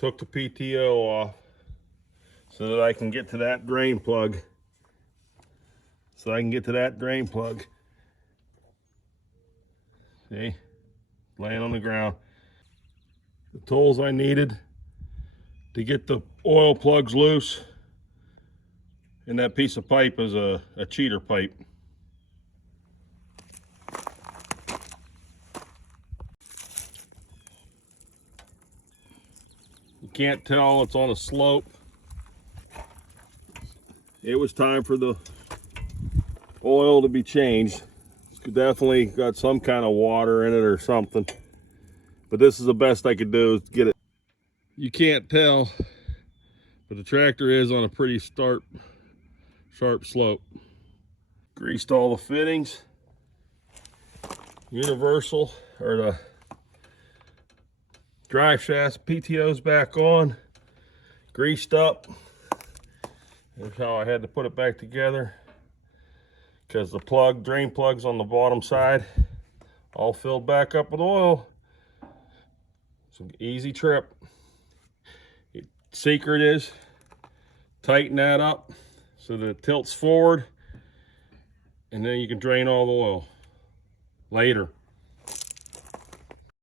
took the PTO off so that I can get to that drain plug. See, laying on the ground. The tools I needed to get the oil plugs loose, and that piece of pipe is a cheater pipe. You can't tell it's on a slope. It was time for the oil to be changed. It's definitely got some kind of water in it or something, but this is the best I could do is get it. You can't tell, but the tractor is on a pretty sharp slope. Greased all the fittings. Universal, or the drive shaft PTO's back on, greased up. That's how I had to put it back together, because the drain plugs on the bottom side all filled back up with oil. It's an easy trip. Secret is tighten that up so that it tilts forward, and then you can drain all the oil later.